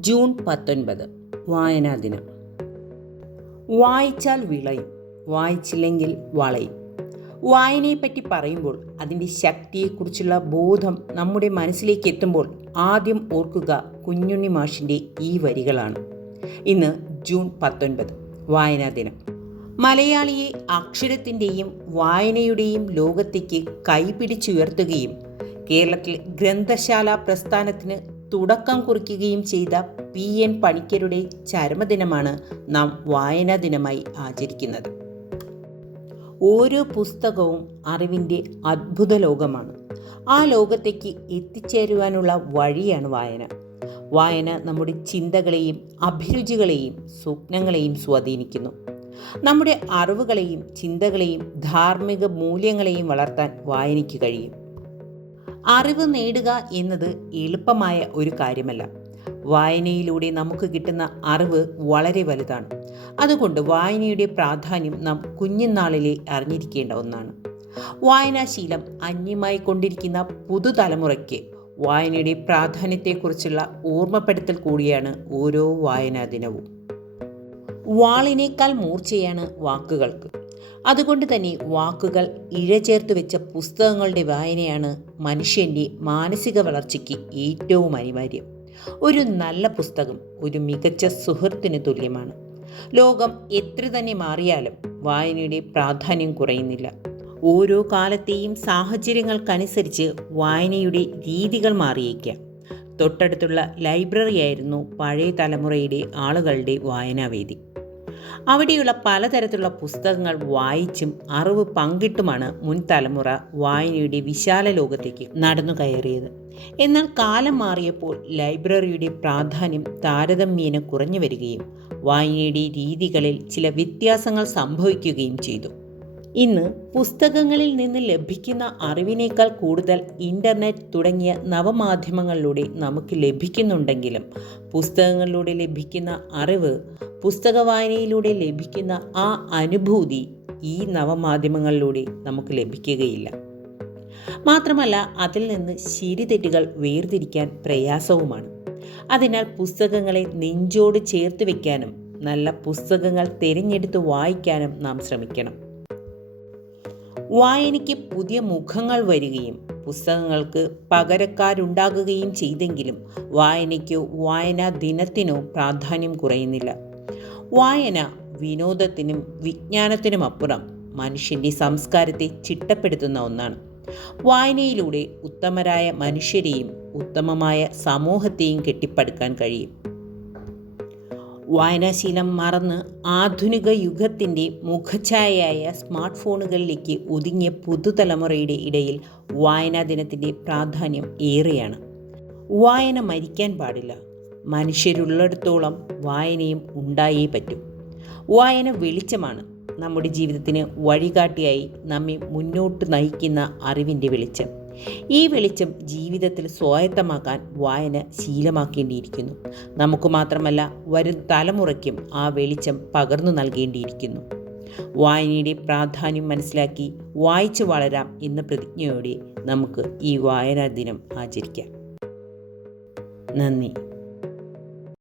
June പത്തൊൻപത് വായനാ ദിനം. വായിച്ചാൽ വിളയും വായിച്ചില്ലെങ്കിൽ വളയും. വായനയെപ്പറ്റി പറയുമ്പോൾ അതിന്റെ ശക്തിയെക്കുറിച്ചുള്ള ബോധം നമ്മുടെ മനസ്സിലേക്ക് എത്തുമ്പോൾ ആദ്യം ഓർക്കുക കുഞ്ഞുണ്ണി മാഷിന്റെ ഈ വരികളാണ്. ഇന്ന് ജൂൺ പത്തൊൻപത് വായനാ ദിനം. മലയാളിയെ അക്ഷരത്തിന്റെയും വായനയുടെയും ലോകത്തേക്ക് കൈപിടിച്ചുയർത്തുകയും കേരളത്തിൽ ഗ്രന്ഥശാല പ്രസ്ഥാനത്തിന് തുടക്കം കുറിക്കുകയും ചെയ്ത പി എൻ പണിക്കരുടെ ചരമദിനമാണ് നാം വായനാ ദിനമായി ആചരിക്കുന്നത്. ഓരോ പുസ്തകവും അറിവിന്റെ അത്ഭുത ലോകമാണ്. ആ ലോകത്തേക്ക് എത്തിച്ചേരുവാനുള്ള വഴിയാണ് വായന. വായന നമ്മുടെ ചിന്തകളെയും അഭിരുചികളെയും സ്വപ്നങ്ങളെയും സ്വാധീനിക്കുന്നു. നമ്മുടെ അറിവുകളെയും ചിന്തകളെയും ധാർമ്മിക മൂല്യങ്ങളെയും വളർത്താൻ വായനയ്ക്ക് കഴിയും. അറിവ് നേടുക എന്നത് എളുപ്പമായ ഒരു കാര്യമല്ല. വായനയിലൂടെ നമുക്ക് കിട്ടുന്ന അറിവ് വളരെ വലുതാണ്. അതുകൊണ്ട് വായനയുടെ പ്രാധാന്യം നാം കുഞ്ഞുനാളിലെ അറിഞ്ഞിരിക്കേണ്ട ഒന്നാണ്. വായനാശീലം അന്യമായി കൊണ്ടിരിക്കുന്ന പുതുതലമുറയ്ക്ക് വായനയുടെ പ്രാധാന്യത്തെക്കുറിച്ചുള്ള ഓർമ്മപ്പെടുത്തൽ കൂടിയാണ് ഓരോ വായനാ ദിനവും. വാളിനേക്കാൾ മൂർച്ചയാണ് വാക്കുകൾക്ക്. അതുകൊണ്ട് തന്നെ വാക്കുകൾ ഇഴചേർത്ത് വെച്ച പുസ്തകങ്ങളുടെ വായനയാണ് മനുഷ്യന്റെ മാനസിക വളർച്ചയ്ക്ക് ഏറ്റവും അനിവാര്യം. ഒരു നല്ല പുസ്തകം ഒരു മികച്ച സുഹൃത്തിന് തുല്യമാണ്. ലോകം എത്ര തന്നെ മാറിയാലും വായനയുടെ പ്രാധാന്യം കുറയുന്നില്ല. ഓരോ കാലത്തെയും സാഹചര്യങ്ങൾക്കനുസരിച്ച് വായനയുടെ രീതികൾ മാറിയേക്കാം. തൊട്ടടുത്തുള്ള ലൈബ്രറിയായിരുന്നു പഴയ തലമുറയുടെ ആളുകളുടെ വായനാവേദി. അവിടെയുള്ള പലതരത്തിലുള്ള പുസ്തകങ്ങൾ വായിച്ചും അറിവ് പങ്കിട്ടുമാണ് മുൻ തലമുറ വായനയുടെ വിശാല ലോകത്തേക്ക് നടന്നു കയറിയത്. എന്നാൽ കാലം മാറിയപ്പോൾ ലൈബ്രറിയുടെ പ്രാധാന്യം താരതമ്യേന കുറഞ്ഞു വരികയും വായനയുടെ രീതികളിൽ ചില വ്യത്യാസങ്ങൾ സംഭവിക്കുകയും ചെയ്തു. ഇന്ന് പുസ്തകങ്ങളിൽ നിന്ന് ലഭിക്കുന്ന അറിവിനേക്കാൾ കൂടുതൽ ഇന്റർനെറ്റ് തുടങ്ങിയ നവമാധ്യമങ്ങളിലൂടെ നമുക്ക് ലഭിക്കുന്നുണ്ടെങ്കിലും പുസ്തകങ്ങളിലൂടെ ലഭിക്കുന്ന അറിവ് പുസ്തക വായനയിലൂടെ ലഭിക്കുന്ന ആ അനുഭൂതി ഈ നവമാധ്യമങ്ങളിലൂടെ നമുക്ക് ലഭിക്കുകയില്ല. മാത്രമല്ല അതിൽ നിന്ന് ശരിതെറ്റുകൾ വേർതിരിക്കാൻ പ്രയാസവുമാണ്. അതിനാൽ പുസ്തകങ്ങളെ നെഞ്ചോട് ചേർത്ത് വയ്ക്കാനും നല്ല പുസ്തകങ്ങൾ തിരഞ്ഞെടുത്ത് വായിക്കാനും നാം ശ്രമിക്കണം. വായനയ്ക്ക് പുതിയ മുഖങ്ങൾ വരികയും പുസ്തകങ്ങൾക്ക് പകരക്കാരുണ്ടാകുകയും ചെയ്തെങ്കിലും വായനയ്ക്കോ വായനാ ദിനത്തിനോ പ്രാധാന്യം കുറയുന്നില്ല. വായന വിനോദത്തിനും വിജ്ഞാനത്തിനും അപ്പുറം മനുഷ്യന്റെ സംസ്കാരത്തെ ചിട്ടപ്പെടുത്തുന്ന ഒന്നാണ്. വായനയിലൂടെ ഉത്തമരായ മനുഷ്യരെയും ഉത്തമമായ സമൂഹത്തെയും കെട്ടിപ്പടുക്കാൻ കഴിയും. വായനാശീലം മറന്ന് ആധുനിക യുഗത്തിന്റെ മുഖഛായയായ സ്മാർട്ട് ഫോണുകളിലേക്ക് ഒതുങ്ങിയ പുതുതലമുറയുടെ ഇടയിൽ വായനാ ദിനത്തിന്റെ പ്രാധാന്യം ഏറെയാണ്. വായന മരിക്കാൻ പാടില്ല. മനുഷ്യരുള്ളിടത്തോളം വായനയും ഉണ്ടായേ പറ്റും. വായന വെളിച്ചമാണ്. നമ്മുടെ ജീവിതത്തിന് വഴികാട്ടിയായി നമ്മെ മുന്നോട്ട് നയിക്കുന്ന അറിവിന്റെ വെളിച്ചം. ഈ വെളിച്ചം ജീവിതത്തിൽ സ്വായത്തമാക്കാൻ വായന ശീലമാക്കേണ്ടിയിരിക്കുന്നു. നമുക്ക് മാത്രമല്ല വരും തലമുറയ്ക്കും ആ വെളിച്ചം പകർന്നു നൽകേണ്ടിയിരിക്കുന്നു. വായനയുടെ പ്രാധാന്യം മനസ്സിലാക്കി വായിച്ചു വളരാം എന്ന പ്രതിജ്ഞയോടെ നമുക്ക് ഈ വായനാ ദിനം ആചരിക്കാം. നന്ദി.